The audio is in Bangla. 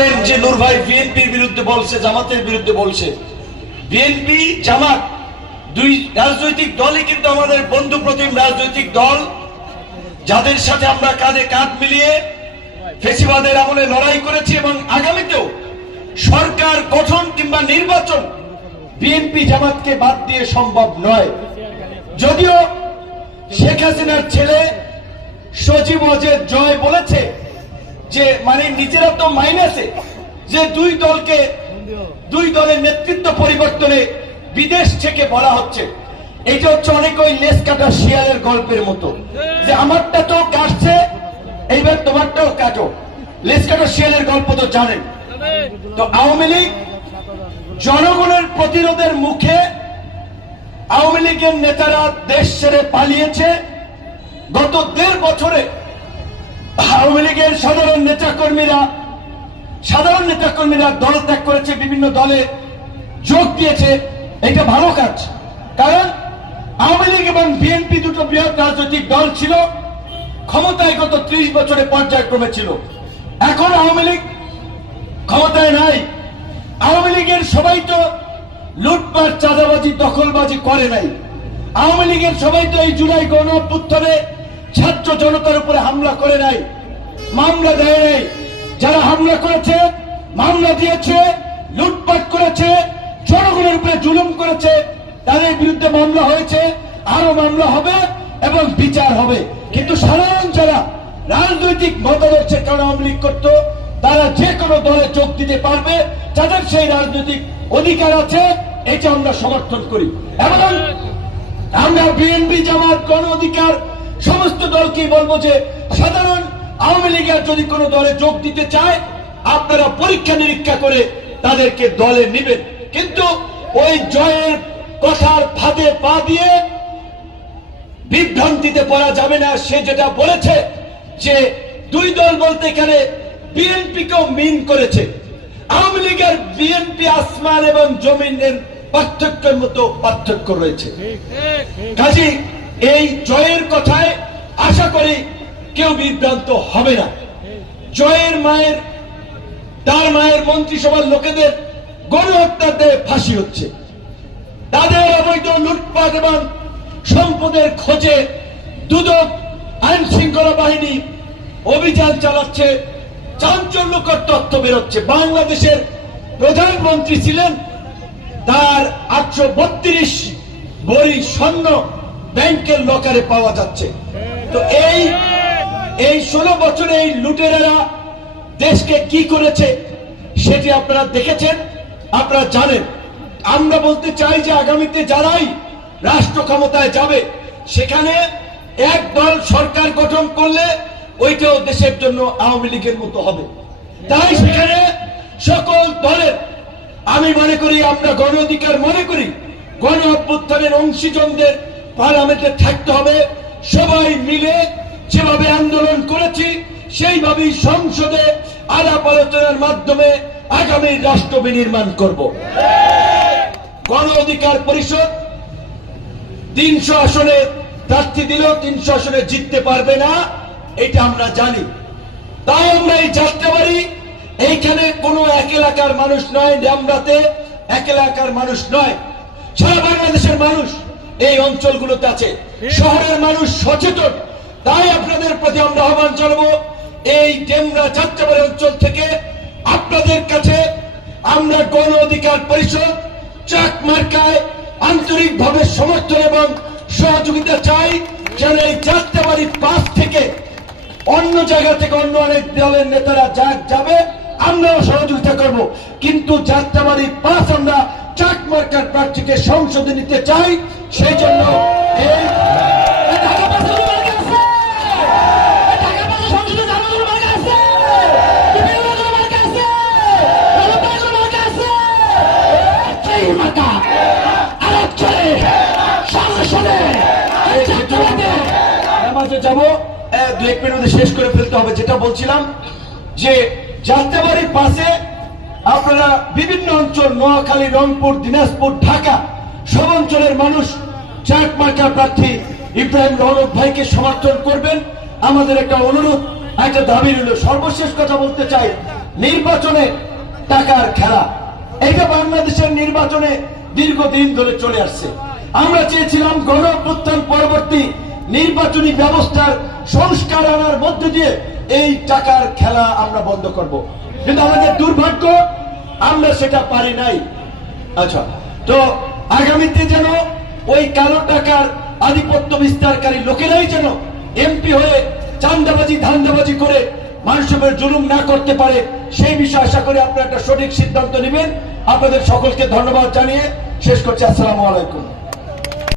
করেন যে নূর ভাই বিএনপির বিরুদ্ধে বলছে, জামাতের বিরুদ্ধে বলছে। বিএনপি জামাত দুই রাজনৈতিক দলই কিন্তু আমাদের বন্ধু প্রতিম রাজনৈতিক দল, যাদের সাথে আমরা কাঁধে কাঁধ মিলিয়ে ফেসিবাদের আমলে লড়াই করেছি এবং আগামীতেও সরকার গঠন কিংবা নির্বাচন বিএনপি জামাতকে বাদ দিয়ে সম্ভব নয়। যদিও শেখ হাসিনার ছেলে সজীব ওয়াজেদ জয় বলেছে যে মানে নিজেরা তো মাইনাসে, যে দুই দলের নেতৃত্ব পরিবর্তনে বিদেশ থেকে বলা হচ্ছে। এটা হচ্ছে অনেক ওই লেস কাটা শিয়ালের গল্পের মতো, যে আমারটা তো কাটছে, এইবার তোমারটাও কাটো। লেস কাটা শিয়ালের গল্প তো জানেন। তো আওয়ামী লীগ জনগণের প্রতিরোধের মুখে আওয়ামী লীগের নেতারা দেশ ছেড়ে পালিয়েছে। গত 1.5 বছরে আওয়ামী লীগের সাধারণ নেতাকর্মীরা দল ত্যাগ করেছে, বিভিন্ন দলে যোগ দিয়েছে। এটা ভালো কাজ, কারণ আওয়ামী লীগ এবং বিএনপি দুটো বৃহৎ রাজনৈতিক দল ছিল, ক্ষমতায় গত 30 বছরে পর্যায়ক্রমে ছিল। এখন আওয়ামী লীগ ক্ষমতায় নাই। আওয়ামী লীগের সবাই তো লুটপাট, চাঁদাবাজি, দখলবাজি করে নাই। আওয়ামী লীগের সবাই তো এই জুলাই গণ অভ্যুত্থানে ছাত্র জনতার উপরে হামলা করে নাই, মামলা দেয় নাই। যারা হামলা করেছে, মামলা দিয়েছে, লুটপাট করেছে, জনগণের উপরে জুলুম করেছে, তাদের বিরুদ্ধে মামলা হয়েছে, আরো মামলা হবে এবং বিচার হবে। কিন্তু সাধারণ যারা রাজনৈতিক মতাদর্শের কারণে আওয়ামী লীগ করত, তারা যে কোনো দলে যোগ দিতে পারবে, যাদের সেই রাজনৈতিক অধিকার আছে। এটা আমরা সমর্থন করি এবং আমরা বিএনপি, জামাত, গণ অধিকার সমস্ত দলকেই বলবো যে সাধারণ আওয়ামী লীগের যদি কোনো দলে যোগ দিতে চায়, আপনারা পরীক্ষা নিরীক্ষা করে তাদেরকে দলে নেবেন। কিন্তু ওই জয়ের কথার ফাঁদে পা দিয়ে বিভ্রান্তিতে পড়া যাবে না। সে যেটা বলেছে যে দুই দল বলতে এখানে বিএনপিকেও মিন করেছে। আওয়ামী লীগের বিএনপি আসমান এবং জমিনের পার্থক্যের মতো পার্থক্য রয়েছে। কাজী এই জয়ের কথায় আশা করি কেউ বিভ্রান্ত হবে না। জয়ের তার মায়ের মন্ত্রিসভার লোকেদের গণহত্যাতে ফাঁসি হচ্ছে, তাদের অবৈধ লুটপাট এবং সম্পদের খোঁজে দুদক, আইন শৃঙ্খলা বাহিনী অভিযান চালাচ্ছে, চাঞ্চল্যকর তথ্য বেরোচ্ছে। বাংলাদেশের প্রধানমন্ত্রী ছিলেন, তার 832 ভরি স্বর্ণ ব্যাংকের লকারে পাওয়া যাচ্ছে। তো এই 16 বছরে এই লুটেরারা দেশকে কি করেছে সেটি আপনারা দেখেছেন, আপনারা জানেন। আমরা বলতে চাই যে আগামীতে যারাই রাষ্ট্র ক্ষমতায় যাবে, সেখানে এক দল সরকার গঠন করলে ওইটাও দেশের জন্য আওয়ামী লীগের মতো হবে। তাই সেখানে সকল দলের, আমি মনে করি, আমরা গণ অধিকার মনে করি, গণ অভ্যুত্থানের অংশীজনদের পার্লামেন্টে থাকতে হবে। সবাই মিলে যেভাবে আন্দোলন করেছি সেইভাবেই সংসদে আলাপ আলোচনার মাধ্যমে আগামী রাষ্ট্র বিনির্মাণ করব। গণ অধিকার পরিষদ 300 আসনে প্রার্থী দিল, 300 আসনে জিততে পারবে না, এটা আমরা জানি। তাই আমরা এই যাত্রাবাড়ি, এইখানে কোনো এক এলাকার মানুষ নয়, ডেমরাতে এক এলাকার মানুষ নয়, সারা বাংলাদেশের মানুষ এই অঞ্চলগুলোতে আছে। শহরের মানুষ সচেতন। তাই আপনাদের প্রতি আমরা আহ্বান জানাবো, এই ডেমরা যাত্রাবাড়ি অঞ্চল থেকে আপনাদের কাছে আমরা গণ অধিকার পরিষদ চাক মার্কায় আন্তরিকভাবে সমর্থন এবং সহযোগিতা চাই, যেন এই যাত্রাবাড়ি 5 থেকে অন্য জায়গা থেকে অন্য অনেক দলের নেতারা যাবে, আমরাও সহযোগিতা করব। কিন্তু যাত্রাবাড়ি 5 আমরা চাক মার্কার প্রার্থীকে সংসদে নিতে চাই। সেই জন্য যাবো 2-1 মিনিটে শেষ করে ফেলতে হবে। যেটা বলছিলাম যে যাত্রাবাড়ির পাশে আপনারা বিভিন্ন অঞ্চল, নোয়াখালী, রংপুর, দিনাজপুর, ঢাকা সব অঞ্চলের মানুষ চাক মার্কা প্রার্থী ইব্রাহিম রৌনক ভাইকে সমর্থন করবেন। আমাদের একটা অনুরোধ, একটা দাবি রইল। সর্বশেষ কথা বলতে চাই, নির্বাচনে টাকার খেলা। এটা বাংলাদেশের নির্বাচনে দীর্ঘদিন ধরে চলে আসছে। আমরা চেয়েছিলাম গণঅভ্যুত্থান পরবর্তী নির্বাচনী ব্যবস্থার সংস্কার আনার মধ্যে দিয়ে এই টাকার খেলা আমরা বন্ধ করব, কিন্তু আমাদের দুর্ভাগ্য আমরা সেটা পারি নাই। আচ্ছা, তো আগামীতে যেন ওই কালো টাকার আধিপত্য বিস্তারকারী লোকেরাই যেন এমপি হয়ে চাঁদাবাজি ধান্দাবাজি করে মানুষের উপর জুলুম না করতে পারে, সেই বিষয়ে আশা করি আপনারা একটা সঠিক সিদ্ধান্ত নেবেন। আপনাদের সকলকে ধন্যবাদ জানিয়ে শেষ করছি। আসসালামু আলাইকুম।